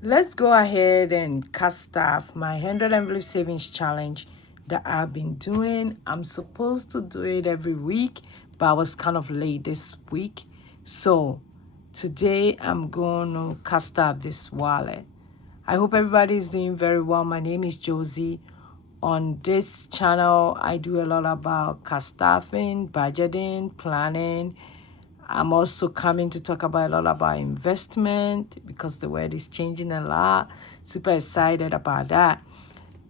Let's go ahead and cast off my 100 envelope savings challenge that I've been doing. I'm supposed to do it every week, but I was kind of late this week. So today I'm going to cast off this wallet. I hope everybody is doing very well. My name is Josie. On this channel, I do a lot about cast offing, budgeting, planning. I'm also coming to talk about a lot about investment because the world is changing a lot. Super excited about that.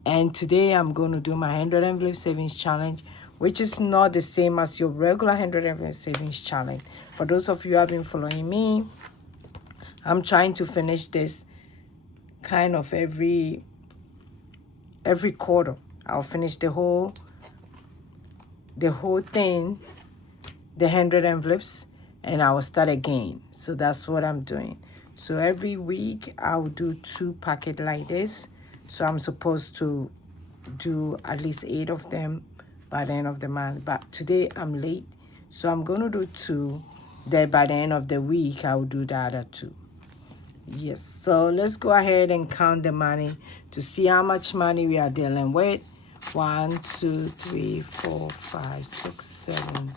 And today I'm going to do my 100 envelope savings challenge, which is not the same as your regular 100 envelope savings challenge. For those of you who have been following me, I'm trying to finish this kind of every quarter. I'll finish the whole thing, the 100 envelopes, and I will start again. So that's what I'm doing. So every week I'll do 2 packets like this. So I'm supposed to do at least 8 of them by the end of the month. But today I'm late, so I'm going to do 2. Then by the end of the week I'll do the other 2. Yes, so let's go ahead and count the money to see how much money we are dealing with. 1, 2, 3, 4, 5, 6, 7,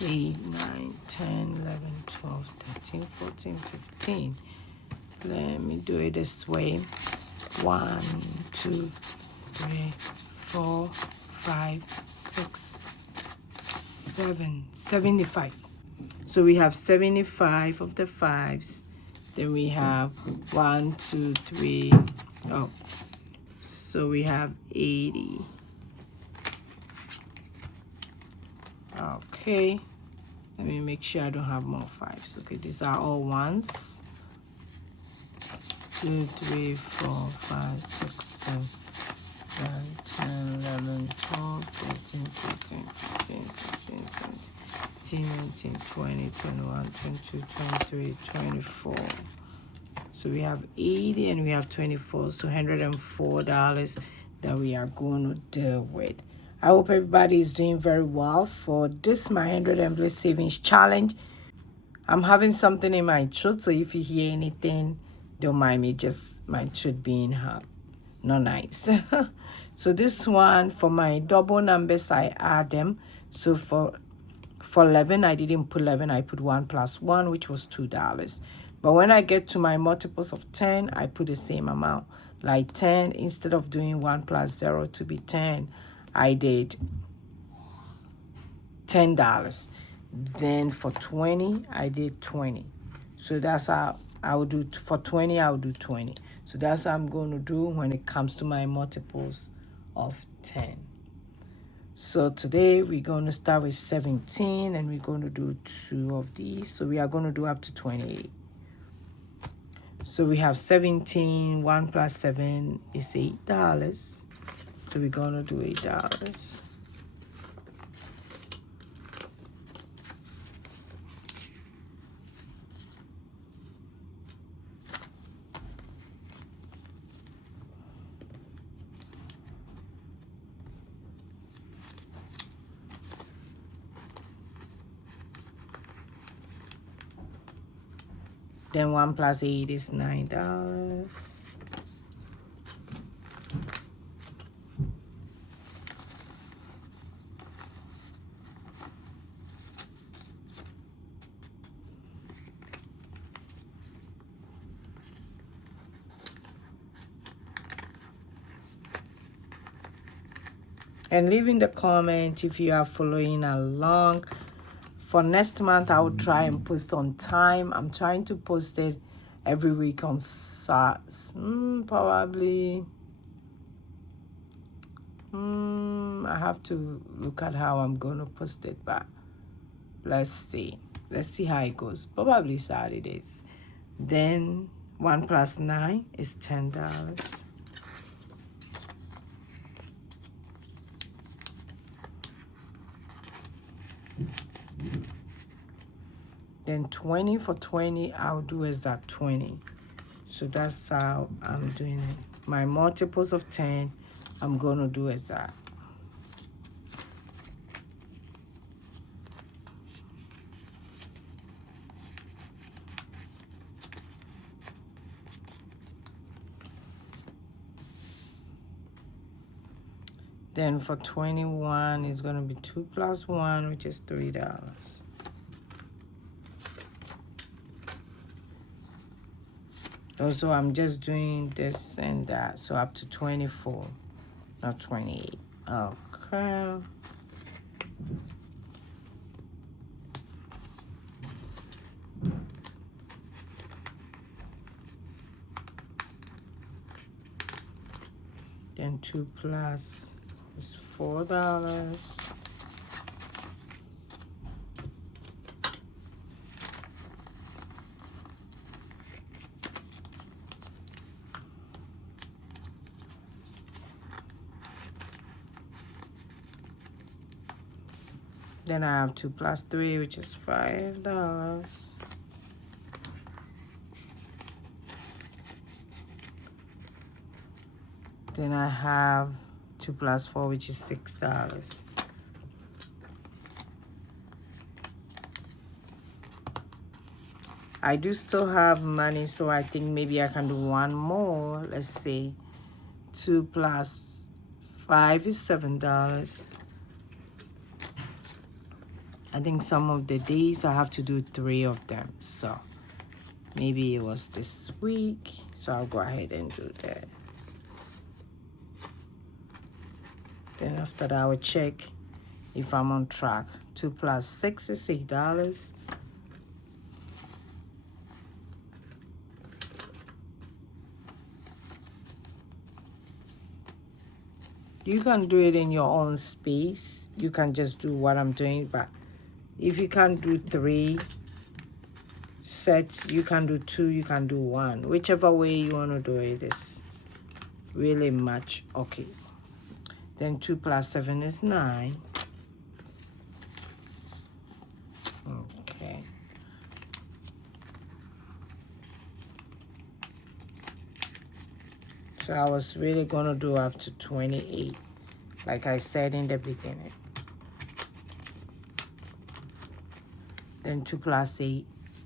8, 9, 10, 11, 12, 13, 14, 15. Let me do it this way. 1, 2, 3, 4, 5, 6, 7, 75. So we have 75 of the 5s. Then we have 1, 2, 3. Oh, so we have 80. Okay. Let me make sure I don't have more 5s. Okay, these are all 1s. 2, 3, 4, 5, 6, 7, 9, 10, 11, 12, 13, 14, 15, 16, 17, 18, 19, 20, 21, 22, 23, 24. So we have 80 and we have 24, so $104 that we are going to deal with. I hope everybody is doing very well for this my 100 envelope savings challenge. I'm having something in my throat, so if you hear anything, don't mind me, just my throat being hot. Not nice. So this one, for my double numbers, I add them. So for 11, I didn't put 11, I put 1 plus 1, which was $2. But when I get to my multiples of 10, I put the same amount. Like 10, instead of doing 1 plus 0 to be 10, I did $10. Then for 20, I did 20. So that's how I would do. For 20, I would do 20. So that's how I'm going to do when it comes to my multiples of 10. So today we're going to start with 17 and we're going to do 2 of these. So we are going to do up to 28. So we have 17, 1 plus 7 is $8. So we're going to do $8. Then 1 plus 8 is $9. And leave in the comment if you are following along. For next month, I will try and post on time. I'm trying to post it every week on probably. I have to look at how I'm going to post it, but let's see. Let's see how it goes. Probably Saturdays. Then 1 plus 9 is $10. Then 20, for 20, I'll do exact 20. So that's how I'm doing it. My multiples of 10, I'm going to do exact. Then for 21, it's going to be 2 plus 1, which is $3. Also, I'm just doing this and that, so up to 24, not 28. Okay. Then 2 plus is $4. Then I have 2 plus 3, which is $5. Then I have 2 plus 4, which is $6. I do still have money, so I think maybe I can do one more. Let's see. 2 plus 5 is $7. I think some of the days I have to do 3 of them. So maybe it was this week. So I'll go ahead and do that. Then after that, I will check if I'm on track. 2 plus 6 is $8. You can do it in your own space. You can just do what I'm doing, but if you can't do 3 sets, you can do 2, you can do 1. Whichever way you want to do it is really much okay. Then 2 plus 7 is 9. Okay. So I was really going to do up to 28, like I said in the beginning. Then 2 plus 8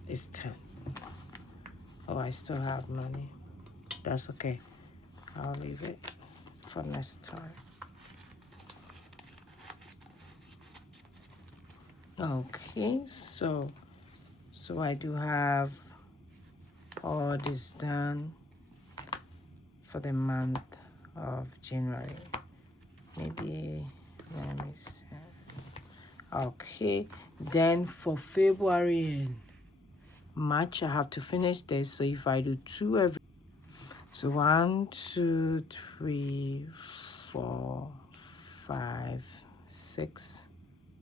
is 10. Oh, I still have money. That's okay. I'll leave it for next time. Okay, so I do have all this done for the month of January. Maybe, let me see. Okay, then for February and March, I have to finish this. So if I do 2 every, so 1, 2, 3, 4, 5, 6,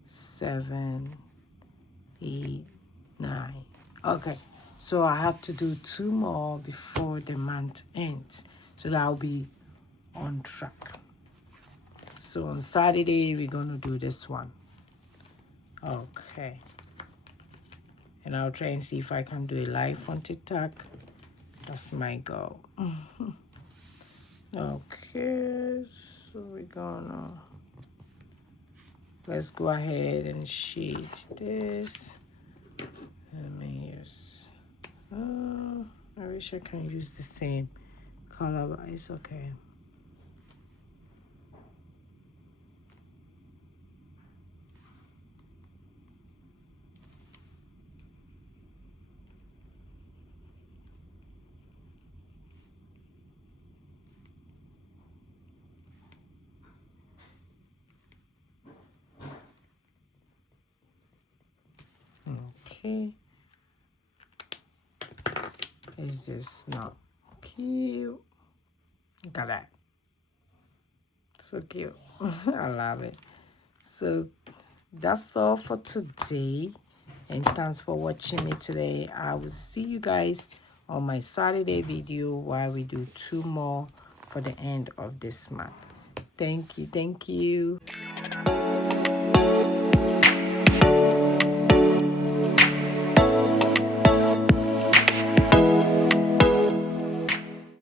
7, 8, 9. Okay, so I have to do 2 more before the month ends, so that I'll be on track. So on Saturday, we're going to do this one. Okay. And I'll try and see if I can do a live on TikTok. That's my goal. Okay, so we're gonna, let's go ahead and sheet this. Let me use, I wish I can use the same color, but it's okay. Okay. It's just not cute. Look at that. So cute. I love it. So that's all for today. And thanks for watching me today. I will see you guys on my Saturday video while we do 2 more for the end of this month. Thank you. Thank you.